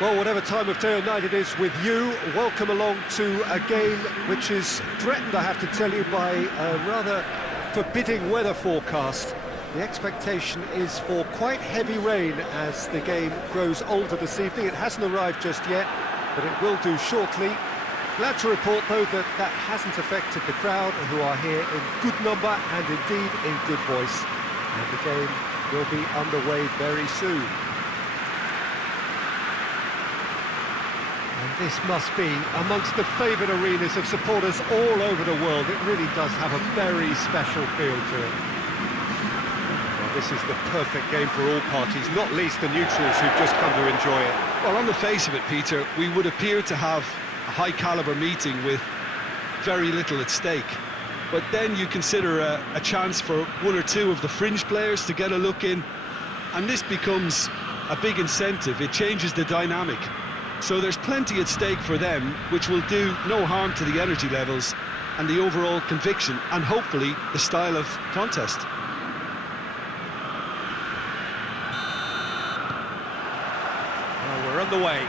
Well, whatever time of day or night it is with you, welcome along to a game which is threatened, I have to tell you, by a rather forbidding weather forecast. The expectation is for quite heavy rain as the game grows older this evening. It hasn't arrived just yet, but it will do shortly. Glad to report, though, that that hasn't affected the crowd, who are here in good number and indeed in good voice. And the game will be underway very soon. And this must be amongst the favoured arenas of supporters all over the world. It really does have a very special feel to it. Well, this is the perfect game for all parties, not least the neutrals who've just come to enjoy it. Well, on the face of it, Peter, we would appear to have a high-caliber meeting with very little at stake. But then you consider a chance for one or two of the fringe players to get a look in, and this becomes a big incentive. It changes the dynamic. So there's plenty at stake for them, which will do no harm to the energy levels and the overall conviction, and hopefully the style of contest. Well, we're on the way.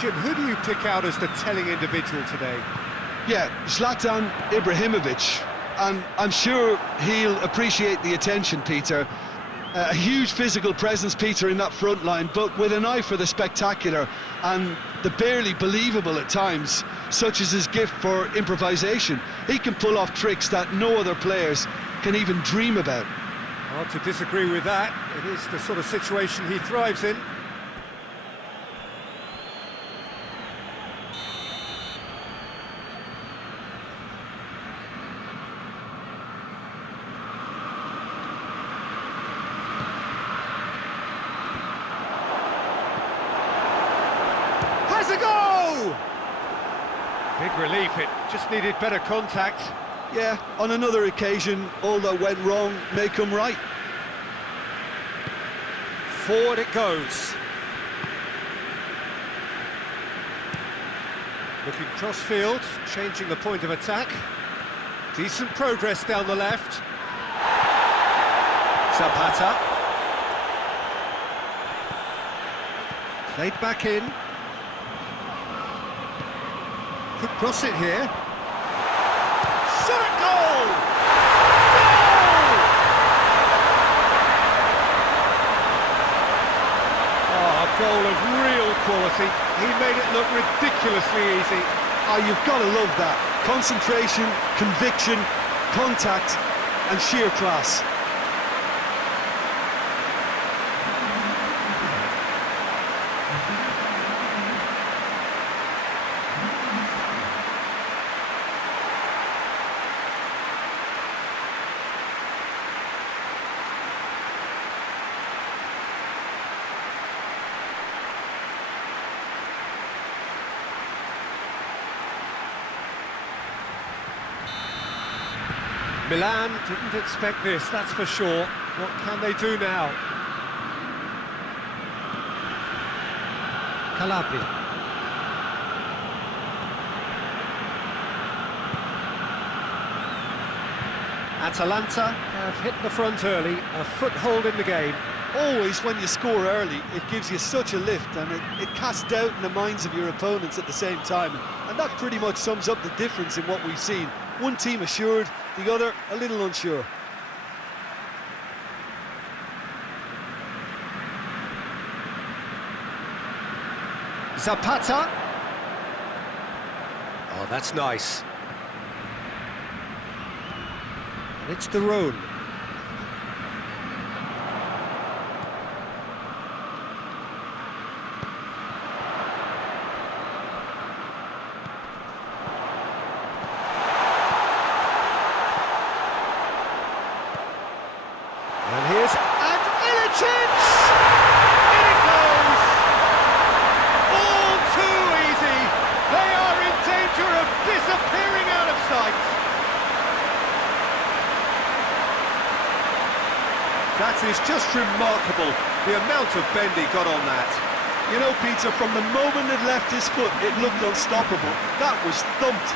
Jim, who do you pick out as the telling individual today? Yeah, Zlatan Ibrahimovic, and I'm sure he'll appreciate the attention, Peter. A huge physical presence, Peter, in that front line, but with an eye for the spectacular and the barely believable at times, such as his gift for improvisation. He can pull off tricks that no other players can even dream about. Hard to disagree with that. It is the sort of situation he thrives in. Has a goal! Big relief, it just needed better contact. Yeah, on another occasion, all that went wrong may come right. Forward it goes. Looking cross-field, changing the point of attack. Decent progress down the left. Zapata. Played back in. Could cross it here. Shot at goal! Goal! Oh, a goal of real quality. He made it look ridiculously easy. Oh, you've got to love that. Concentration, conviction, contact, and sheer class. Milan didn't expect this, that's for sure. What can they do now? Calabria. Atalanta have hit the front early, a foothold in the game. Always when you score early, it gives you such a lift, and it casts doubt in the minds of your opponents at the same time. And that pretty much sums up the difference in what we've seen. One team assured, the other a little unsure. Zapata. Oh, that's nice. And it's Daron. And here's Ilicic! In it goes! All too easy! They are in danger of disappearing out of sight! That is just remarkable, the amount of bend he got on that. You know, Peter, from the moment it left his foot, it looked unstoppable. That was thumped.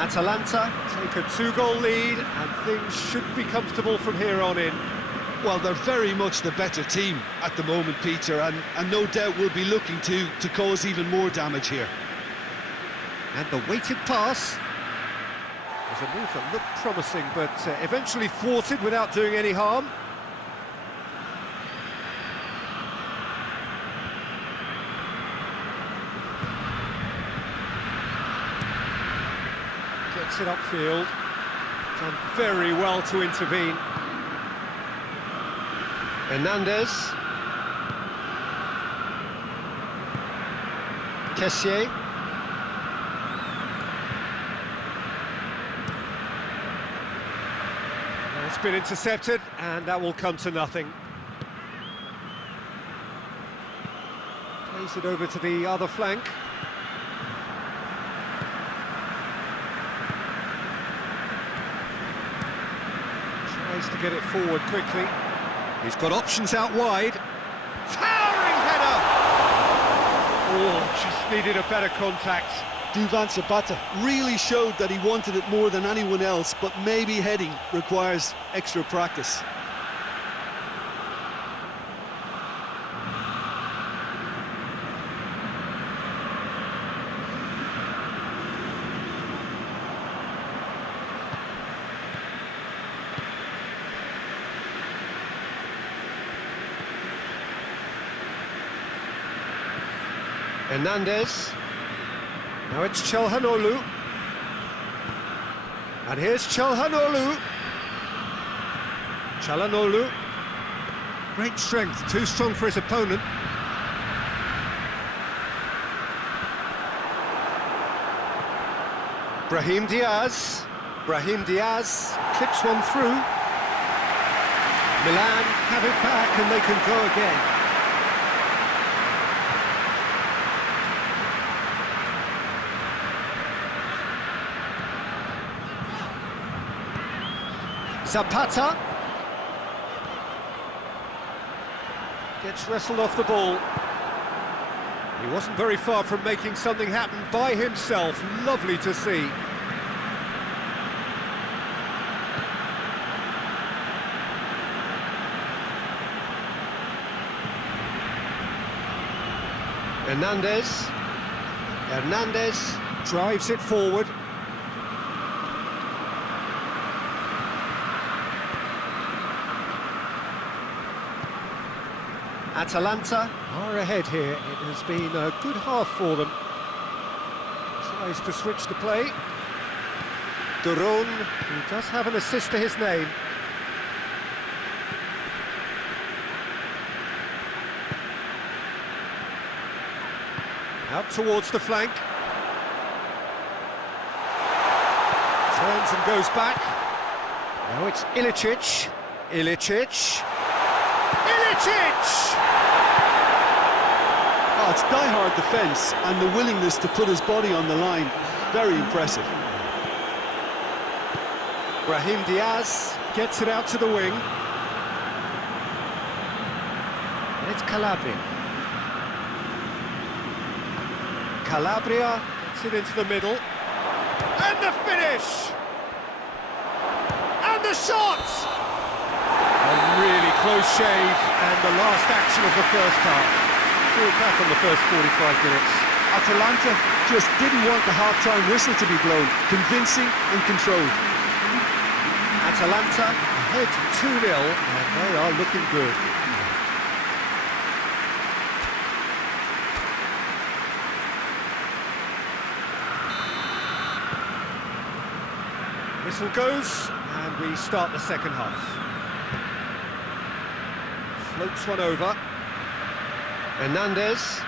Atalanta take a 2-goal lead, and things should be comfortable from here on in. Well, they're very much the better team at the moment, Peter, and no doubt will be looking to cause even more damage here. And the weighted pass was a move that looked promising, but eventually thwarted without doing any harm. Gets it upfield. Done very well to intervene. Hernandez. Kessié. It's been intercepted, and that will come to nothing. Plays it over to the other flank. Tries to get it forward quickly. He's got options out wide. Towering header! Oh, just needed a better contact. Duvan Zapata really showed that he wanted it more than anyone else, but maybe heading requires extra practice. Hernandez. Now it's Çalhanoğlu. And here's Çalhanoğlu. Çalhanoğlu. Great strength, too strong for his opponent. Brahim Diaz. Brahim Diaz clips one through. Milan have it back and they can go again. Zapata gets wrestled off the ball. He wasn't very far from making something happen by himself. Lovely to see. Hernandez. Hernandez drives it forward. Atalanta are ahead here. It has been a good half for them. Tries to switch the play. Duron, who does have an assist to his name. Out towards the flank. Turns and goes back. Now it's Ilicic. Ilicic. Ilicic! Oh, it's die-hard defence and the willingness to put his body on the line. Very impressive. Brahim Diaz gets it out to the wing. And it's Calabria. Calabria gets it into the middle. And the finish! And the shot! A really close shave, and the last action of the first half. We're back on the first 45 minutes. Atalanta just didn't want the half-time whistle to be blown. Convincing and controlled. Atalanta ahead 2-0, and they are looking good. Whistle goes, and we start the second half. Floats one over. Hernandez.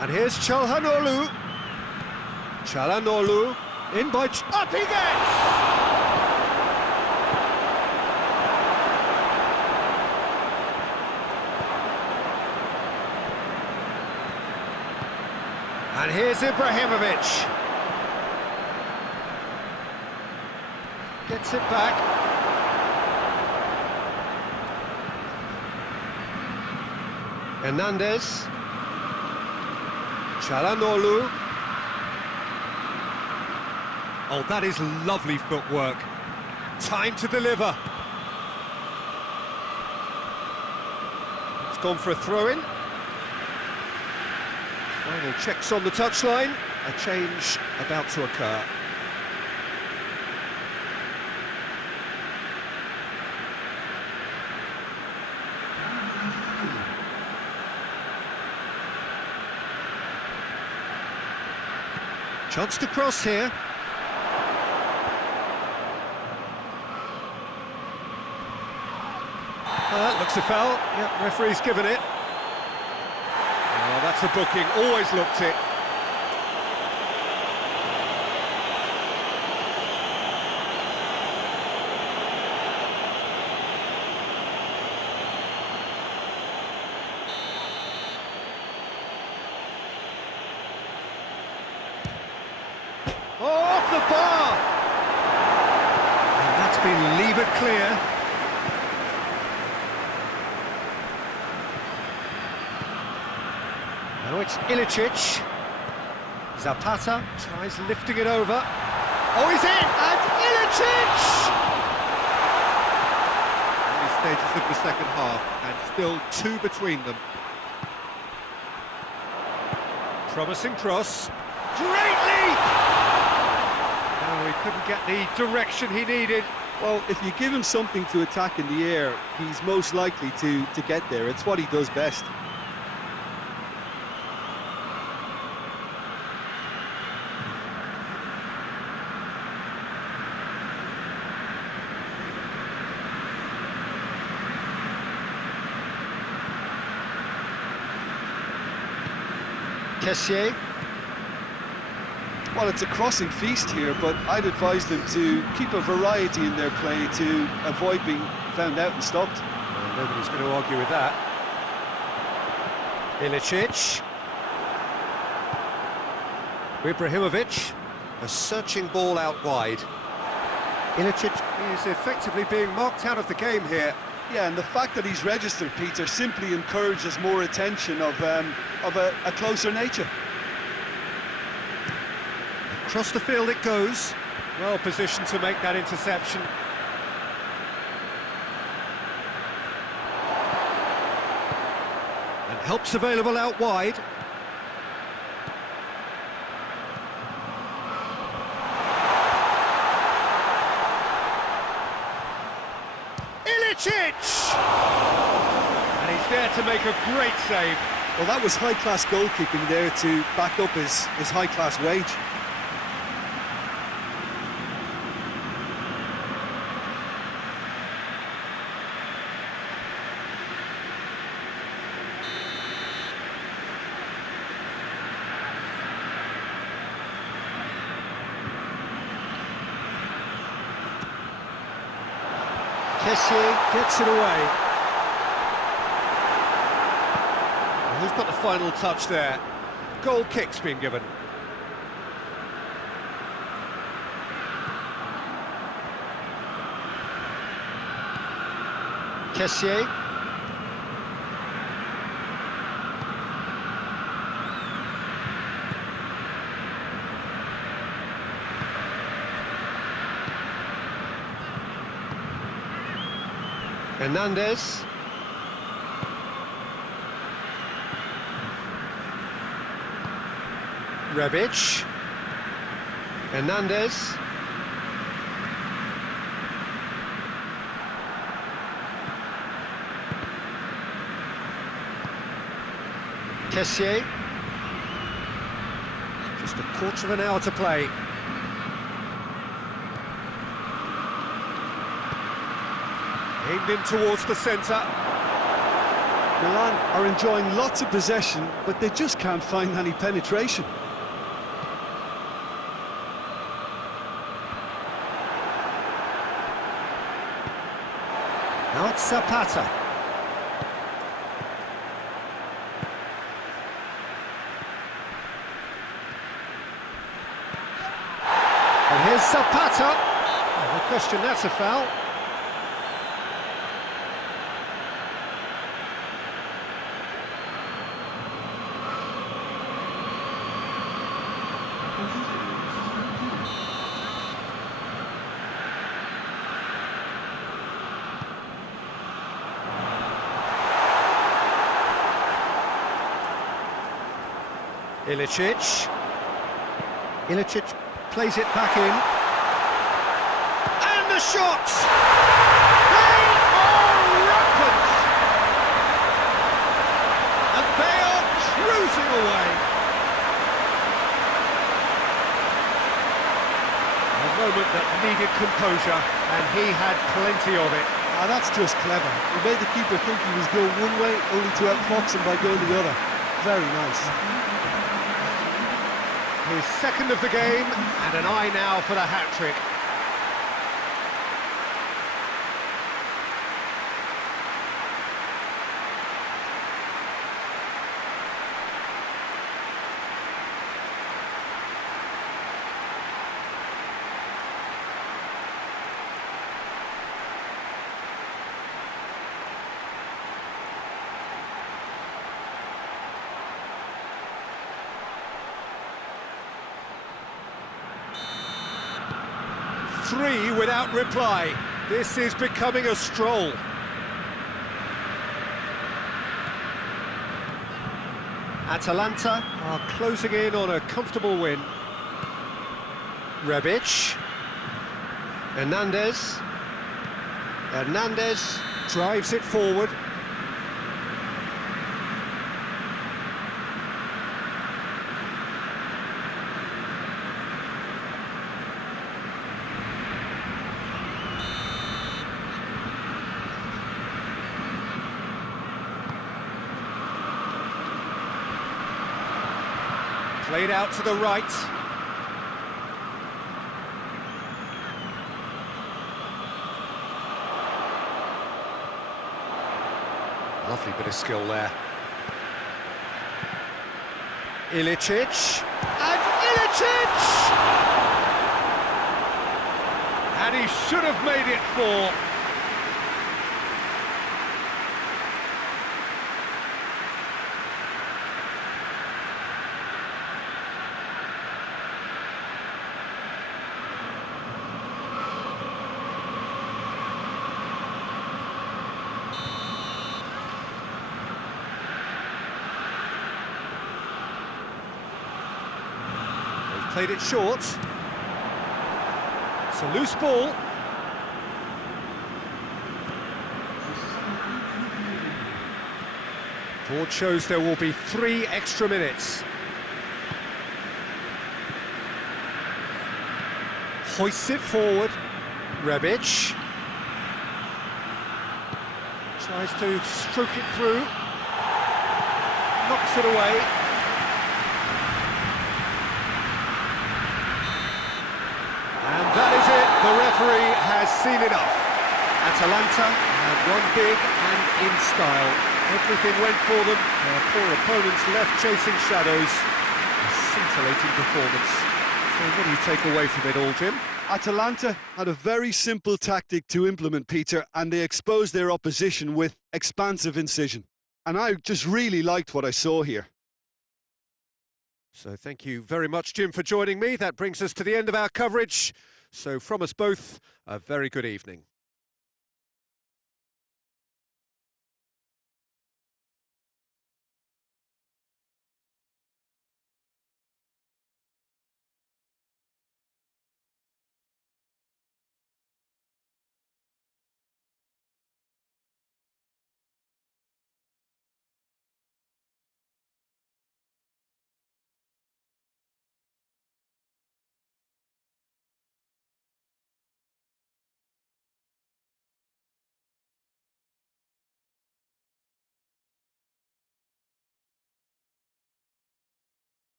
And here's Çalhanoğlu. Çalhanoğlu in by... Up he gets! And here's Ibrahimovic. Gets it back. Hernandez. Çalhanoğlu. Oh, that is lovely footwork. Time to deliver. It's gone for a throw-in. Final checks on the touchline. A change about to occur. Chance to cross here. Looks a foul. Yep, referee's given it. Oh, that's a booking. Always looked it. Oh, off the bar! And that's been levered clear. Now it's Ilicic. Zapata tries lifting it over. Oh, he's in! And Ilicic! Early stages of the second half, and still two between them. Promising cross. Great leap! No, he couldn't get the direction he needed. Well, if you give him something to attack in the air, he's most likely to get there. It's what he does best. Kessié. Well, it's a crossing feast here, but I'd advise them to keep a variety in their play to avoid being found out and stopped. Well, nobody's going to argue with that. Ilicic. Ibrahimovic. A searching ball out wide. Ilicic is effectively being marked out of the game here. Yeah, and the fact that he's registered, Peter, simply encourages more attention of a closer nature. Across the field it goes. Well positioned to make that interception. And help's available out wide. Ilicic! And he's there to make a great save. Well, that was high-class goalkeeping there to back up his high-class wage. Kessié gets it away. And who's got the final touch there? Goal kick's been given. Kessié. Hernandez. Rebic. Hernandez. Kessié. Just a quarter of an hour to play. Aimed in towards the centre. Milan are enjoying lots of possession, but they just can't find any penetration. Now it's Zapata. And here's Zapata. No question, that's a foul. Ilicic. Ilicic plays it back in. And the shots! They are rampant! And they are cruising away. A moment that needed composure, and he had plenty of it. Ah, that's just clever. He made the keeper think he was going one way, only to outfox him by going the other. Very nice. His second of the game, and an eye now for the hat-trick. Three without reply. This is becoming a stroll. Atalanta are closing in on a comfortable win. Rebic. Hernandez. Hernandez drives it forward. Played out to the right. Lovely bit of skill there. Ilicic. And Ilicic! And he should have made it 4. Played it short. It's a loose ball. Board shows there will be 3 extra minutes. Hoists it forward. Rebic. Tries to stroke it through. Knocks it away. And that is it, the referee has seen enough. Atalanta have won big and in style. Everything went for them, their poor opponents left chasing shadows. A scintillating performance. So what do you take away from it all, Jim? Atalanta had a very simple tactic to implement, Peter, and they exposed their opposition with expansive incision. And I just really liked what I saw here. So thank you very much, Jim, for joining me. That brings us to the end of our coverage. So from us both, a very good evening.